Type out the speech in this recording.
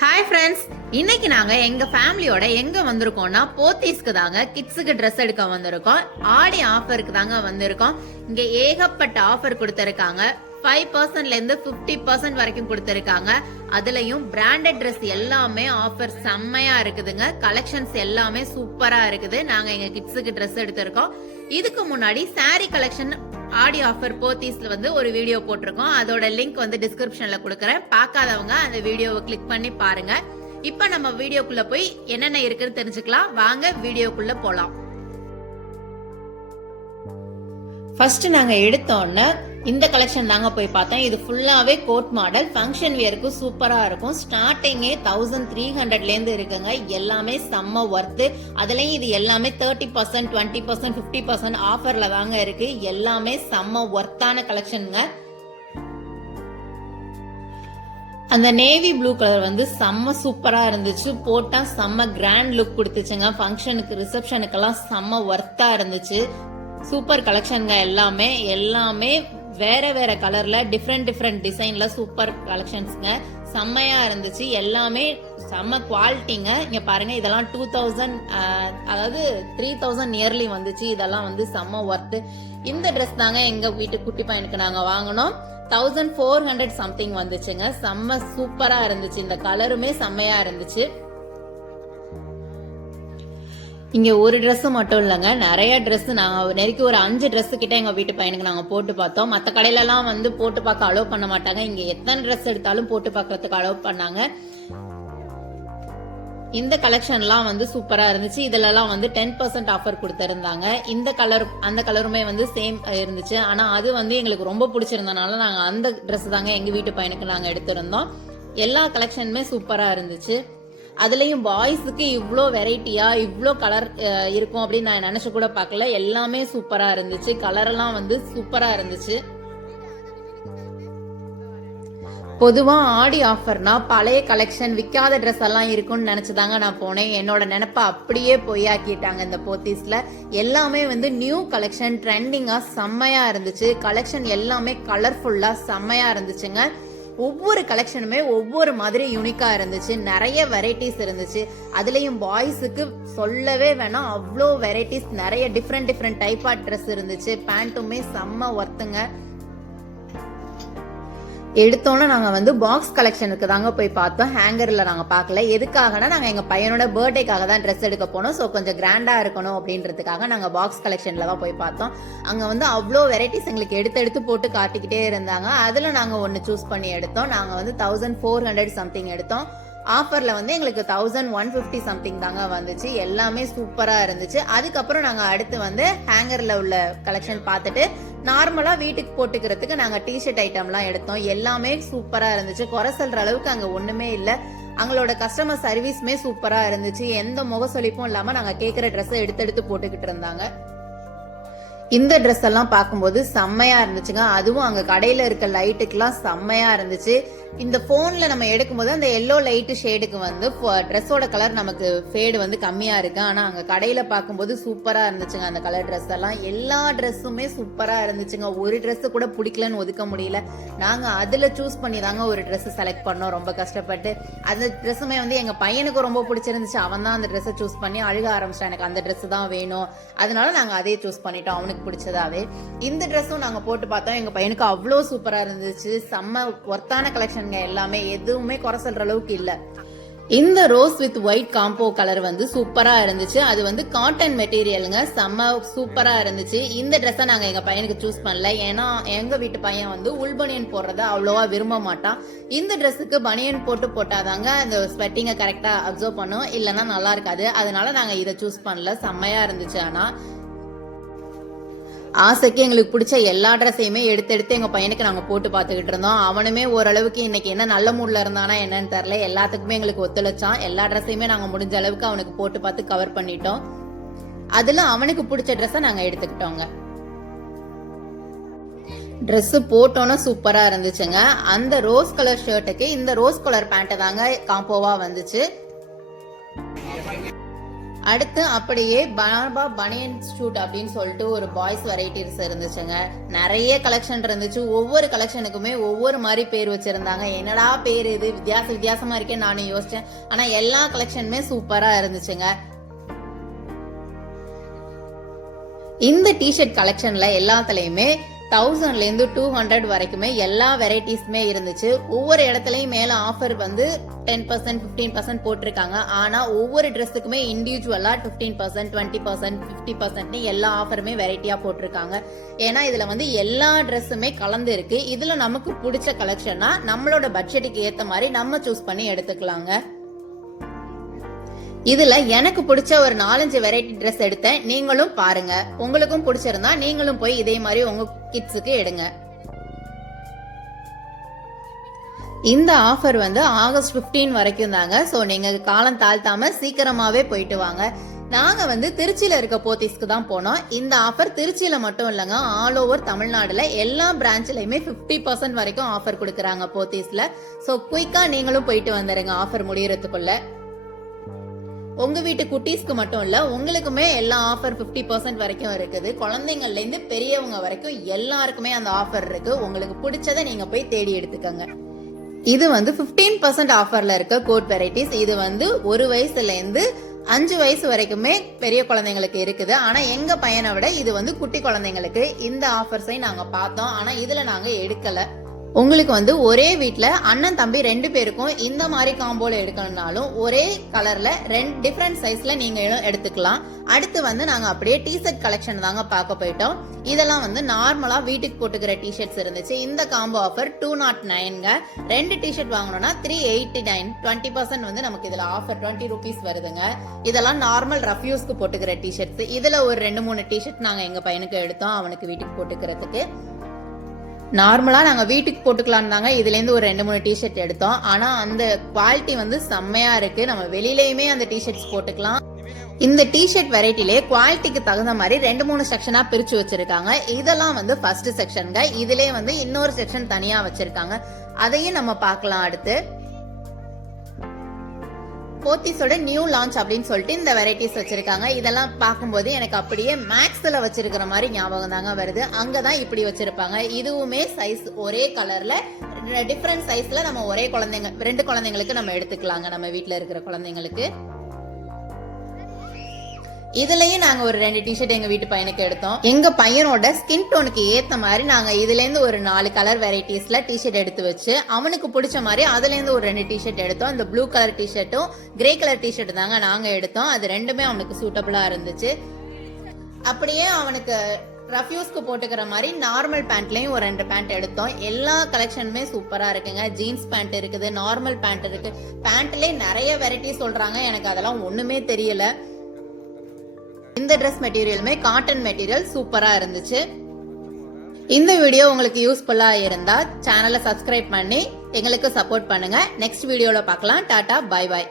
Hi friends, இன்னைக்கு நாங்க எங்க ஃபேமிலியோட எங்க வந்திருக்கோம்னா போத்தீஸ்க்கு தாங்க கிட்ஸுக்கு ட்ரெஸ் எடுக்க வந்திருக்கோம். ஆடி ஆஃபருக்கு தாங்க வந்திருக்கோம். இங்க ஏகப்பட்ட ஆஃபர் கொடுத்திருக்காங்க. 5% இருந்து 50% வரைக்கும் கொடுத்திருக்காங்க. அதுலயும் பிராண்டட் ட்ரெஸ் எல்லாமே ஆஃபர் செம்மையா இருக்குதுங்க. கலெக்ஷன்ஸ் எல்லாமே சூப்பரா இருக்குது. நாங்க எங்க கிட்ஸுக்கு ட்ரெஸ் எடுத்திருக்கோம். இதுக்கு முன்னாடி சாரி கலெக்ஷன் ஆடி ஆஃபர் போத்தீஸ்ல ஒரு வீடியோ போட்டிருக்கோம். அதோட லிங்க் டிஸ்கிரிப்ஷன்ல கொடுக்கறேன். பார்க்காதவங்க அந்த வீடியோவை கிளிக் பண்ணி பாருங்க. இப்ப நம்ம வீடியோக்குள்ள போய் என்னென்ன இருக்குன்னு தெரிஞ்சுக்கலாம். வாங்க வீடியோக்குள்ள போலாம். ஃபர்ஸ்ட் நாங்க எடுத்தோன்னு இந்த கலெக்ஷன் தாங்க போய் பார்த்தோம். இது ஃபுல்லாவே கோட் மாடல், ஃபங்க்ஷன் வியருக்கு சூப்பரா இருக்கும். ஸ்டார்டிங்கே 1300 இருந்து இருக்குங்க. எல்லாமே செம்ம ஒர்த்து. அதுலயும் இது எல்லாமே 30%, 20%, 50% ஆஃபர்ல தாங்க இருக்கு. எல்லாமே செம்ம ஒர்த்தான கலெக்ஷனுங்க. அந்த நேவி ப்ளூ கலர் செம்ம சூப்பரா இருந்துச்சு. போட்டா செம்ம கிராண்ட் லுக் கொடுத்துச்சுங்க. ஃபங்க்ஷனுக்கு ரிசப்ஷனுக்கெல்லாம் செம்ம ஒர்த்தா இருந்துச்சு. சூப்பர் கலெக்ஷனுங்க. எல்லாமே வேற வேற கலர்ல டிஃப்ரெண்ட் டிசைன்ல சூப்பர் கலெக்ஷன்ஸ்ங்க. செம்மையா இருந்துச்சு. எல்லாமே செம்ம குவாலிட்டிங்க. இங்க பாருங்க, இதெல்லாம் 2000 அதாவது 3000 நியர்லி வந்துச்சு. இதெல்லாம் செம்ம ஒர்த்து. இந்த ட்ரெஸ் தாங்க எங்க வீட்டு குட்டி பையனுக்கு நாங்க வாங்கினோம். 1400 சம்திங் வந்துச்சுங்க. செம்ம சூப்பரா இருந்துச்சு. இந்த கலருமே செம்மையா இருந்துச்சு. இங்க ஒரு ட்ரெஸ் மட்டும் இல்லைங்க, நிறைய ட்ரெஸ். நாங்க நெருக்கி ஒரு 5 ட்ரெஸ் கிட்ட எங்க வீட்டு பையனுக்கு நாங்க போட்டு பார்த்தோம். மற்ற கடையில எல்லாம் போட்டு பார்க்க அலோவ் பண்ண மாட்டாங்க. இங்க எத்தனை ட்ரெஸ் எடுத்தாலும் போட்டு பார்க்கறதுக்கு அலோவ் பண்ணாங்க. இந்த கலெக்ஷன் எல்லாம் சூப்பரா இருந்துச்சு. இதுல எல்லாம் 10% ஆஃபர் கொடுத்திருந்தாங்க. இந்த கலர் அந்த கலருமே சேம் இருந்துச்சு. ஆனா அது எங்களுக்கு ரொம்ப பிடிச்சிருந்தனால நாங்க அந்த ட்ரெஸ் தாங்க எங்க வீட்டு பையனுக்கு நாங்க எடுத்திருந்தோம். எல்லா கலெக்ஷனுமே சூப்பரா இருந்துச்சு. அதுலயும் பாய்ஸுக்கு இவ்வளோ வெரைட்டியா இவ்வளோ கலர் இருக்கும் அப்படின்னு நான் நினைச்சு கூட பார்க்கல. எல்லாமே சூப்பரா இருந்துச்சு. கலர் எல்லாம் சூப்பரா இருந்துச்சு. பொதுவா ஆடி ஆஃபர்னா பழைய கலெக்ஷன் விற்காத ட்ரெஸ் எல்லாம் இருக்கும்னு நினைச்சுதாங்க நான் போனேன். என்னோட நினைப்ப அப்படியே பொய்யாக்கிட்டாங்க இந்த போத்தீஸ்ல. எல்லாமே நியூ கலெக்ஷன், ட்ரெண்டிங்கா செம்மையா இருந்துச்சு. கலெக்ஷன் எல்லாமே கலர்ஃபுல்லா செம்மையா இருந்துச்சுங்க. ஒவ்வொரு கலெக்ஷனுமே ஒவ்வொரு மாதிரி யூனிக்கா இருந்துச்சு. நிறைய வெரைட்டிஸ் இருந்துச்சு. அதுலயும் பாய்ஸுக்கு சொல்லவே வேணாம், அவ்வளோ வெரைட்டிஸ். நிறைய டிஃப்ரெண்ட் டைப் ஆஃப் ட்ரெஸ் இருந்துச்சு. பேண்ட்டுமே செம்ம ஒர்த்துங்க. எடுத்தோன்னு நாங்க பாக்ஸ் கலெக்ஷனுக்கு தாங்க போய் பார்த்தோம். ஹேங்கர்ல நாங்க பார்க்கல. எதுக்காகனா நாங்க எங்க பையனோட பர்த்டேக்காக தான் ட்ரெஸ் எடுக்க போனோம். ஸோ கொஞ்சம் கிராண்டா இருக்கணும் அப்படின்றதுக்காக நாங்க பாக்ஸ் கலெக்ஷன்ல தான் போய் பார்த்தோம். அங்க அவ்வளோ வெரைட்டிஸ் எங்களுக்கு எடுத்து போட்டு காட்டிக்கிட்டே இருந்தாங்க. அதுல நாங்க ஒன்னு சூஸ் பண்ணி எடுத்தோம். நாங்க 1400 சம்திங் எடுத்தோம். ஆஃபர்ல எங்களுக்கு 1150 சம்திங் தாங்க வந்துச்சு. எல்லாமே சூப்பரா இருந்துச்சு. அதுக்கப்புறம் நாங்க அடுத்து ஹேங்கர்ல உள்ள கலெக்ஷன் பார்த்துட்டு நார்மலா வீட்டுக்கு போட்டுக்கிறதுக்கு நாங்க டிஷர்ட் ஐட்டம்லாம் எடுத்தோம். எல்லாமே சூப்பரா இருந்துச்சு. குறை சொல்ற அளவுக்கு அங்க ஒண்ணுமே இல்ல. அவங்களோட கஸ்டமர் சர்வீஸ்மே சூப்பரா இருந்துச்சு. எந்த முகசொலிப்பும் இல்லாம நாங்க கேட்கிற ட்ரெஸ் எடுத்து போட்டுக்கிட்டு இருந்தாங்க. இந்த ட்ரெஸ் எல்லாம் பார்க்கும்போது செம்மையா இருந்துச்சுங்க. அதுவும் அங்க கடையில இருக்க லைட்டுக்கெல்லாம் செம்மையா இருந்துச்சு. இந்த போன்ல நம்ம எடுக்கும்போது அந்த எல்லோ லைட் ஷேடுக்கு ட்ரெஸ்ஸோட கலர் நமக்கு ஃபேடு கம்மியா இருக்கு. ஆனா அங்க கடையில பார்க்கும்போது சூப்பரா இருந்துச்சுங்க அந்த கலர் ட்ரெஸ் எல்லாம். எல்லா ட்ரெஸ்ஸுமே சூப்பரா இருந்துச்சுங்க. ஒரு ட்ரெஸ் கூட பிடிக்கலன்னு ஒதுக்க முடியல. நாங்க அதுல சூஸ் பண்ணி தாங்க ஒரு ட்ரெஸ் செலக்ட் பண்ணோம் ரொம்ப கஷ்டப்பட்டு. அந்த ட்ரெஸ்ஸுமே எங்க பையனுக்கு ரொம்ப பிடிச்சிருந்துச்சு. அவன் தான் அந்த ட்ரெஸ்ஸை சூஸ் பண்ணி அழுக ஆரம்பிச்சிட்டான், எனக்கு அந்த ட்ரெஸ் தான் வேணும். அதனால நாங்க அதே சூஸ் பண்ணிட்டோம் அவனுக்கு பிடிச்சதாவே. இந்த ட்ரெஸ்ஸும் நாங்க போட்டு பார்த்தோம். எங்க பையனுக்கு அவ்வளோ சூப்பரா இருந்துச்சு. செம்ம ஒர்த்தான கலெக்ஷன். எல்லாமே எதுவுமே குறை சொல்ற அளவுக்கு இல்ல. இந்த rose with white combo colour சூப்பரா இருந்துச்சு. அது காட்டன் மெட்டீரியலுங்க. செம்ம சூப்பரா இருந்துச்சு. இந்த ட்ரெஸ்ஸை நாங்க எங்க பையனுக்கு சூஸ் பண்ணல. ஏன்னா எங்க வீட்டு பையன் உள் பனியன் போடுறத அவ்வளோவா விரும்ப மாட்டான். இந்த ட்ரெஸ்ஸுக்கு பனியன் போட்டாதாங்க அந்த ஸ்வெட்டிங்கை கரெக்டா அப்சர்வ் பண்ணும், இல்லைன்னா நல்லா இருக்காது. அதனால நாங்க இதை சூஸ் பண்ணல. செம்மையா இருந்துச்சு. ஆனா ஆசைக்கு எங்களுக்கு பிடிச்ச எல்லா ட்ரெஸ்ஸையுமே எடுத்து எங்க பையனுக்கு நாங்க போட்டு பார்த்துக்கிட்டு இருந்தோம். அவனுமே ஓரளவுக்கு இன்னைக்கு என்ன நல்ல மூட்ல இருந்தானா என்னன்னு தெரியல, எல்லாத்துக்குமே எங்களுக்கு ஒத்துழைச்சான். எல்லா ட்ரெஸ்ஸையுமே நாங்க முடிஞ்ச அளவுக்கு அவனுக்கு போட்டு பார்த்து கவர் பண்ணிட்டோம். அதுல அவனுக்கு பிடிச்ச ட்ரெஸ்ஸை நாங்க எடுத்துக்கிட்டோங்க. ட்ரெஸ் போட்டோன்னா சூப்பரா இருந்துச்சுங்க. அந்த ரோஸ் கலர் ஷர்ட்டுக்கு இந்த ரோஸ் கலர் பேண்ட் தாங்க காம்போவா வந்துச்சு. அடுத்து அப்படியே பனாபா பனியன் ஷூட் அப்படின்னு சொல்லிட்டு ஒரு பாய்ஸ் வெரைட்டிஸ் இருந்துச்சுங்க. நிறைய கலெக்ஷன் இருந்துச்சு. ஒவ்வொரு கலெக்ஷனுக்குமே ஒவ்வொரு மாதிரி பேர் வச்சிருந்தாங்க. என்னடா பேர் இது வித்தியாசமா இருக்கே நானும் யோசிச்சேன். ஆனா எல்லா கலெக்ஷனுமே சூப்பரா இருந்துச்சுங்க. இந்த டிஷர்ட் கலெக்ஷன்ல எல்லாத்துலயுமே 1000ல இருந்து 200 வரைக்குமே எல்லா வெரைட்டிஸ்மே இருந்துச்சு. ஒவ்வொரு இடத்துலயும் மேல ஆஃபர் வந்து 10% 15% போட்டிருக்காங்க. ஆனா ஒவ்வொரு ட்ரெஸ்ஸுக்குமே இண்டிவிஜுவலா 15% 20% 50% எல்லா ஆஃபருமே வெரைட்டியா போட்டிருக்காங்க. ஏன்னா இதுல வந்து எல்லா ட்ரெஸ்ஸுமே கலந்து இருக்கு. இதுல நமக்கு பிடிச்ச கலெக்ஷனா நம்மளோட பட்ஜெட்டுக்கு ஏத்த மாதிரி நம்ம சூஸ் பண்ணி எடுத்துக்கலாங்க. இதுல எனக்கு பிடிச்ச ஒரு 4-5 வெரைட்டி ட்ரெஸ் எடுத்தேன். நீங்களும் பாருங்க. உங்களுக்கும் பிடிச்சிருந்தா நீங்களும் போய் இதே மாதிரி உங்க கிட்ஸுக்கு எடுங்க. இந்த ஆஃபர் வந்து ஆகஸ்ட் 15 வரைக்கும் தாங்க. சோ நீங்க காலம் தாழ்த்தாம சீக்கிரமாவே போயிட்டு வாங்க. நாங்க வந்து திருச்சியில இருக்க போத்தீஸ்க்கு தான் போனோம். இந்த ஆஃபர் திருச்சியில மட்டும் இல்லங்க, ஆல் ஓவர் தமிழ்நாடுல எல்லா பிரான்ச்லயுமே 50% வரைக்கும் ஆஃபர் கொடுக்கறாங்க போத்தீஸ்ல. சோ குயிக்கா நீங்களும் போயிட்டு வந்துருங்க ஆஃபர் முடியறதுக்குள்ள. உங்க வீட்டு குட்டீஸ்க்கு மட்டும் இல்ல, உங்களுக்குமே எல்லா ஆஃபர் 50% வரைக்கும் இருக்குது. குழந்தைங்கள்ல இருந்து பெரியவங்க வரைக்கும் எல்லாருக்குமே அந்த ஆஃபர் இருக்கு. உங்களுக்கு பிடிச்சதை நீங்க போய் தேடி எடுத்துக்கங்க. இது வந்து 15% ஆஃபர்ல இருக்க கோட் வெரைட்டிஸ். இது வந்து 1 வயசுல இருந்து 5 வயசு வரைக்குமே பெரிய குழந்தைங்களுக்கு இருக்குது. ஆனா எங்க பையனை விட இது வந்து குட்டி குழந்தைங்களுக்கு. இந்த ஆஃபர்ஸை நாங்க பார்த்தோம். ஆனா இதுல நாங்க எடுக்கல. உங்களுக்கு வந்து ஒரே வீட்ல அண்ணன் தம்பி 2 பேருக்கும் இந்த மாதிரி காம்போல எடுக்கணும்னாலும் ஒரே கலர்ல 2 டிஃபரெண்ட் சைஸ்ல நீங்க எடுத்துக்கலாம். அடுத்து வந்து நாங்க அப்படியே டிஷர்ட் கலெக்ஷன் தாங்க பார்க்க போயிட்டோம். இதெல்லாம் வந்து நார்மலா வீட்டுக்கு போட்டுக்கிற டிஷர்ட்ஸ் இருந்துச்சு. இந்த காம்போ ஆஃபர் 209ங்க. 2 டிஷர்ட் வாங்கணும்னா 389. 20% வந்து நமக்கு இதுல ஆஃபர் 20 ரூபீஸ் வருதுங்க. இதெல்லாம் நார்மல் ரஃப் யூஸ்க்கு போட்டுக்கிற டிஷர்ட்ஸ். இதுல ஒரு 2-3 டிஷர்ட் நாங்க எங்க பையனுக்கு எடுத்தோம் அவனுக்கு வீட்டுக்கு போட்டுக்கிறதுக்கு. நார்மலா நாங்க வீட்டுக்கு போட்டுக்கலாம் தாங்க இதுல இருந்து ஒரு 2-3 டிஷர்ட் எடுத்தோம். ஆனா அந்த குவாலிட்டி வந்து செம்மையா இருக்கு. நம்ம வெளியிலயுமே அந்த டிஷர்ட்ஸ் போட்டுக்கலாம். இந்த டிஷர்ட் வெரைட்டிலே குவாலிட்டிக்கு தகுந்த மாதிரி 2-3 செக்ஷனா பிரிச்சு வச்சிருக்காங்க. இதெல்லாம் வந்து ஃபர்ஸ்ட் செக்ஷன்ங்க. இதுலயே வந்து இன்னொரு செக்ஷன் தனியா வச்சிருக்காங்க. அதையும் நம்ம பார்க்கலாம். அடுத்து போத்தீஸோட நியூ லான்ச் அப்படின்னு சொல்லிட்டு இந்த வெரைட்டிஸ் வச்சிருக்காங்க. இதெல்லாம் பார்க்கும்போது எனக்கு அப்படியே மேக்ஸ்ல வச்சிருக்கிற மாதிரி ஞாபகம் தாங்க வருது. அங்கதான் இப்படி வச்சிருப்பாங்க. இதுவுமே சைஸ் ஒரே கலர்ல டிஃபரெண்ட் சைஸ்ல நம்ம ஒரே குழந்தைங்க 2 குழந்தைங்களுக்கு நம்ம எடுத்துக்கலாங்க. நம்ம வீட்டுல இருக்கிற குழந்தைங்களுக்கு இதுலயும் நாங்க ஒரு 2 டிஷர்ட் எங்க வீட்டு பையனுக்கு எடுத்தோம். எங்க பையனோட ஸ்கின் டோனுக்கு ஏத்த மாதிரி நாங்க இதுல இருந்து ஒரு 4 கலர் வெரைட்டிஸ்ல டிஷர்ட் எடுத்து வச்சு அவனுக்கு பிடிச்ச மாதிரி அதுல இருந்து ஒரு 2 டிஷர்ட் எடுத்தோம். இந்த ப்ளூ கலர் டிஷர்ட்டும் கிரே கலர் டிஷர்ட் தாங்க நாங்க எடுத்தோம். அது ரெண்டுமே அவனுக்கு சூட்டபிளா இருந்துச்சு. அப்படியே அவனுக்கு ரஃப்யூஸ்க்கு போட்டுக்கிற மாதிரி நார்மல் பேண்ட்லயும் ஒரு 2 பேண்ட் எடுத்தோம். எல்லா கலெக்ஷனுமே சூப்பரா இருக்குங்க. ஜீன்ஸ் பேண்ட் இருக்குது, நார்மல் பேண்ட் இருக்கு. பேண்ட்லயே நிறைய வெரைட்டி சொல்றாங்க. எனக்கு அதெல்லாம் ஒண்ணுமே தெரியல. இந்த ட்ரெஸ் மெட்டீரியலுமே காட்டன் மெட்டீரியல் சூப்பரா இருந்துச்சு. இந்த வீடியோ உங்களுக்கு யூஸ்ஃபுல்லா இருந்தா சேனலை சப்ஸ்கிரைப் பண்ணி எங்களுக்கு சப்போர்ட் பண்ணுங்க. நெக்ஸ்ட் வீடியோல பார்க்கலாம். Tata, bye by.